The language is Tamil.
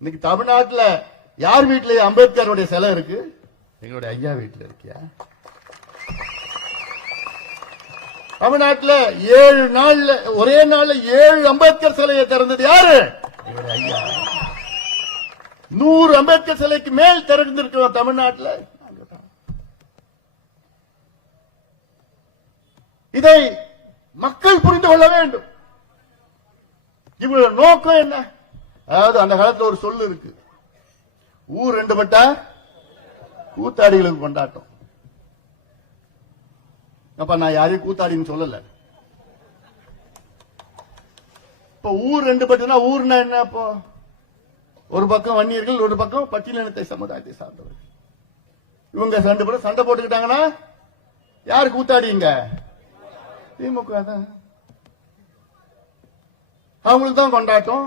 இன்னைக்கு தமிழ்நாட்டுல யார் வீட்டிலேயே அம்பேத்கருடைய சிலை இருக்கு? எங்களுடைய ஐயா வீட்டுல இருக்கியா? தமிழ்நாட்டுல 7 நாள்ல ஒரே நாள்ல 7 அம்பேத்கர் சிலையை திறந்தது யாரு? எங்களுடைய ஐயா. 100 அம்பேத்கர் சிலைக்கு மேல் திறந்திருக்கிறோம் தமிழ்நாட்டில். இதை மக்கள் புரிந்து கொள்ள வேண்டும். இவங்க நோக்கம் என்ன? அதாவது அந்த காலத்தில் ஒரு சொல்லு இருக்கு, ஊர் ரெண்டு பட்டா கூத்தாடிகளுக்கு கொண்டாட்டம். அப்ப நான் யாரையும் கூத்தாடின்னு சொல்லல. இப்ப ஊர் ரெண்டு பட்டுனா ஊர்னா என்ன? அப்போ ஒரு பக்கம் வன்னியர்கள், ஒரு பக்கம் பட்டியலினத்தை சமுதாயத்தை சார்ந்தவர்கள். இவங்க ரெண்டு பேரும் சண்டை போட்டுக்கிட்டாங்கன்னா யாரு கூத்தாடிங்க? திமுக தான். அவங்களுக்கு தான் கொண்டாட்டம்.